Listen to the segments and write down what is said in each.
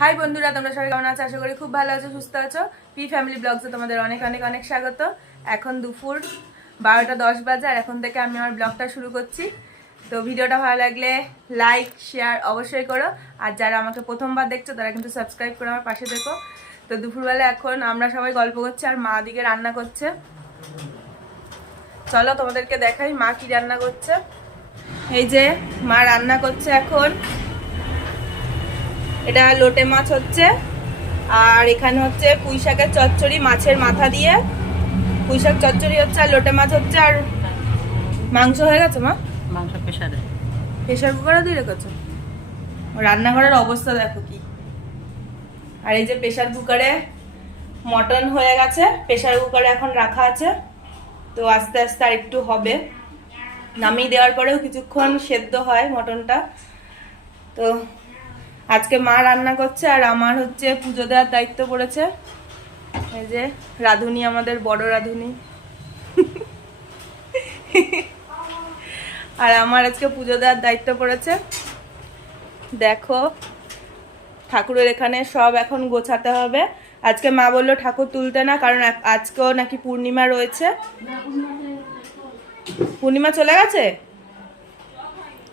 High বন্ধুরা, তোমরা সবাই কেমন আছো? আশা করি খুব ভালো আছো, সুস্থ আছো। পি ফ্যামিলি ব্লগসে তোমাদের অনেক অনেক অনেক স্বাগত। এখন দুপুর বারোটা দশ বাজে আর এখন থেকে আমি আমার ব্লগটা শুরু করছি। তো ভিডিওটা ভালো লাগলে লাইক শেয়ার অবশ্যই করো। আর যারা আমাকে প্রথমবার দেখছ, তারা কিন্তু সাবস্ক্রাইব করে আমার পাশে দেখো। তো দুপুরবেলা এখন আমরা সবাই গল্প করছি আর মা দিকে রান্না করছে। চলো তোমাদেরকে দেখাই মা কি রান্না করছে। এই যে মা রান্না করছে এখন। এটা লোটে মাছ হচ্ছে। আর এখানে হচ্ছে পুঁই শাকের চচ্চড়ি মাছের মাথা দিয়ে। পুঁই শাক চচ্চড়ি হচ্ছে আর লোটে মাছ হচ্ছে আর মাংস হয়ে গেছে মা? মাংস প্রেশারে প্রেশার কুকারে দিয়ে রেখেছো? রান্নাঘরের অবস্থা দেখো কি। আর এই যে প্রেশার কুকারে মটন হয়ে গেছে প্রেশার কুকারে এখন রাখা আছে। তো আস্তে আস্তে আর একটু হবে। নামিয়ে দেওয়ার পরেও কিছুক্ষণ সেদ্ধ হয় মটনটা। তো আজকে মা রান্না করছে আর আমার হচ্ছে পুজো দেওয়ার দায়িত্ব পড়েছে। এই যে, রাধুনি আমাদের, বড় রাধুনি। আর আমার আজকে পুজো দেওয়ার দায়িত্ব পড়েছে। দেখো, ঠাকুরের এখানে সব এখন গোছাতে হবে। আজকে মা বলল ঠাকুর তুলতে না, কারণ আজকেও নাকি পূর্ণিমা রয়েছে। পূর্ণিমা চলে গেছে?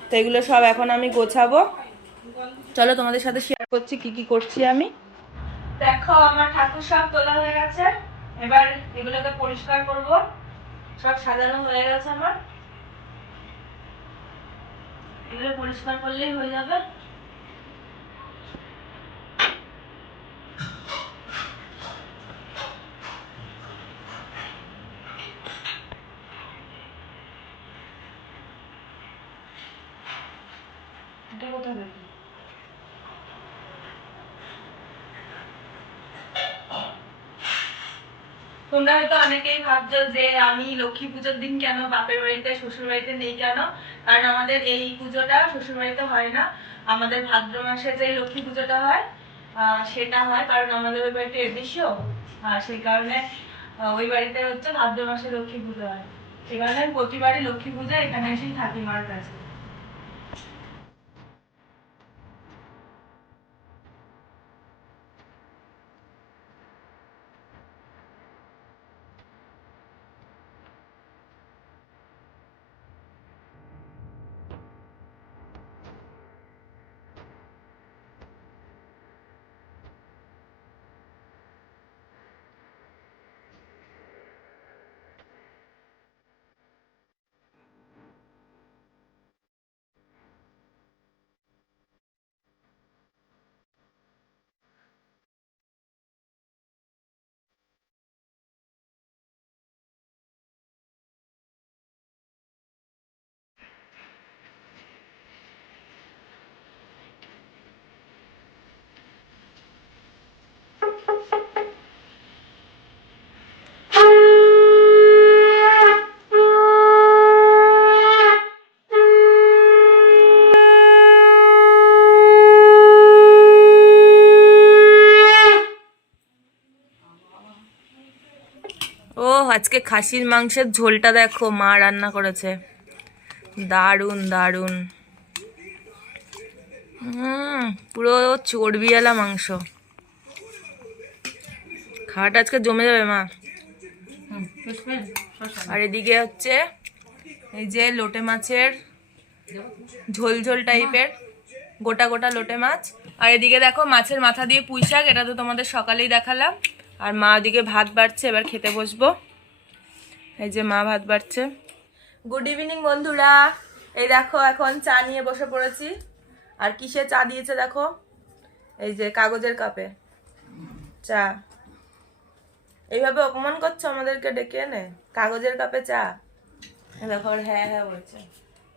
তো এগুলো সব এখন আমি গোছাবো। চলো তোমাদের সাথে শেয়ার করছি কি কি করছি আমি। দেখো আমার ঠাকুর সব তোলা হয়ে গেছে। এবার এগুলোকে পরিষ্কার করব। সব সাজানো হয়ে গেছে আমার। এগুলো পরিষ্কার করলেই হয়ে যাবে। এটা কোথায় দেখি তোমরা হয়তো অনেকেই ভাবছ যে আমি লক্ষ্মী পুজোর দিন কেন বাপের বাড়িতে, শ্বশুর বাড়িতে নেই কেন? কারণ আমাদের এই পুজোটা শ্বশুর বাড়িতে হয় না। আমাদের ভাদ্র মাসে যে লক্ষ্মী পুজোটা হয় সেটা হয় কারণ আমাদের ওই বাড়িতে এদেশীয়। আর সেই কারণে ওই বাড়িতে হচ্ছে ভাদ্র মাসে লক্ষ্মী পুজো হয়। সেই কারণে প্রতিবারই লক্ষ্মী পুজো এখানে এসেই থাকি মার কাছে। আজকে খাসির মাংসের ঝোলটা দেখো, মা রান্না করেছে। দারুণ দারুণ হুম, পুরো চর্বিওয়ালা মাংস। খাওয়াটা আজকে জমে যাবে, মা। আর এদিকে হচ্ছে এই যে লোটে মাছের ঝোল ঝোল টাইপের, গোটা গোটা লোটে মাছ। আর এদিকে দেখো, মাছের মাথা দিয়ে পুঁই শাক এটা তো তোমাদের সকালেই দেখালাম। আর মা ওদিকে ভাত বাড়ছে, এবার খেতে বসবো। এই যে মা ভাত বাড়ছে। গুড ইভিনিং বন্ধুরা। এই দেখো এখন চা নিয়ে বসে পড়েছি। আর কিসে চা দিয়েছে দেখো? এই যে কাগজের কাপে। চা। এইভাবে অপমান করছ আমাদেরকে ডেকে এনে? কাগজের কাপে চা? দেখো হ্যাঁ হ্যাঁ বলছে।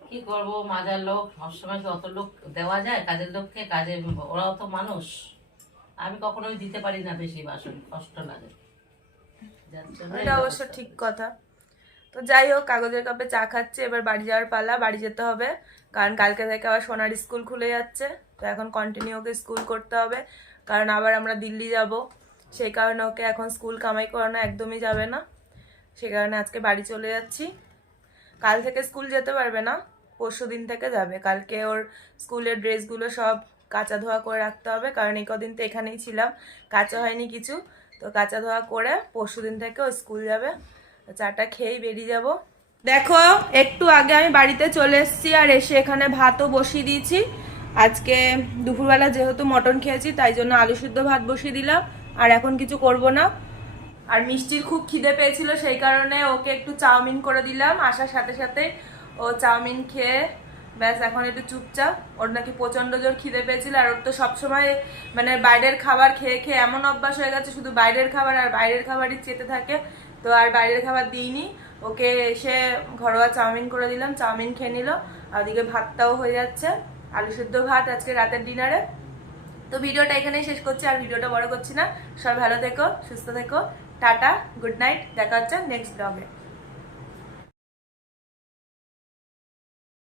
কি করব মাজার লোক সবসময় কি অত লোক দেওয়া যায়? কাজের লোককে কাজে? ওরাও তো মানুষ। আমি কখনোই দিতে পারি না বেশি বাসন কষ্ট লাগে। এটা অবশ্য ঠিক কথা। তো যাই হোক, কাগজের কাপে চা খাচ্ছে, এবার বাড়ি যাওয়ার পালা, বাড়ি যেতে হবে। কারণ কালকে থেকে আবার সোনার স্কুল খুলে যাচ্ছে, তো এখন কন্টিনিউ ওকে স্কুল করতে হবে। কারণ আবার আমরা দিল্লি যাব, সেই কারণে ওকে এখন স্কুল কামাই করানো একদমই যাবে না। সে কারণে আজকে বাড়ি চলে যাচ্ছি। কাল থেকে স্কুল যেতে পারবে না, পরশু দিন থেকে যাবে। কালকে ওর স্কুলের ড্রেসগুলো সব কাঁচা ধোয়া করে রাখতে হবে, কারণ এই কদিন তো এখানেই ছিলাম, কাঁচা হয়নি কিছু। তো কাঁচা ধোয়া করে পরশু দিন থেকে ও স্কুল যাবে। চাটা খেয়েই বেরিয়ে যাব। দেখো, একটু আগে আমি বাড়িতে চলে এসেছি আর এসে এখানে ভাতও বসিয়ে দিয়েছি। আজকে দুপুরবেলা যেহেতু মটন খেয়েছি, তাই জন্য আলু সিদ্ধ ভাত বসিয়ে দিলাম। আর এখন কিছু করব না। আর মিষ্টির খুব খিদে পেয়েছিল, সেই কারণে ওকে একটু চাউমিন করে দিলাম। আসার সাথে সাথে ও চাউমিন খেয়ে ব্যাস, এখন একটু চুপচাপ। ওর নাকি প্রচণ্ড জোর খিদে পেয়েছিল আর ওর তো সবসময় মানে বাইরের খাবার খেয়ে খেয়ে এমন অভ্যাস হয়ে গেছে, শুধু বাইরের খাবার আর বাইরের খাবারই চেতে থাকে। তো আর বাইরের খাবার দিইনি। ওকে এসে ঘরোয়া চাউমিন করে দিলাম, চাউমিন খেয়ে নিল। আর ওদিকে ভাতটাও হয়ে যাচ্ছে। আলু সেদ্ধ ভাত, আজকে রাতের ডিনারে। তো ভিডিওটা এখানেই শেষ করছি, আর ভিডিওটা বড় করছি না। সবাই ভালো থেকো, সুস্থ থেকো। Tata, good night. দেখা হচ্ছে নেক্সট ব্লগে।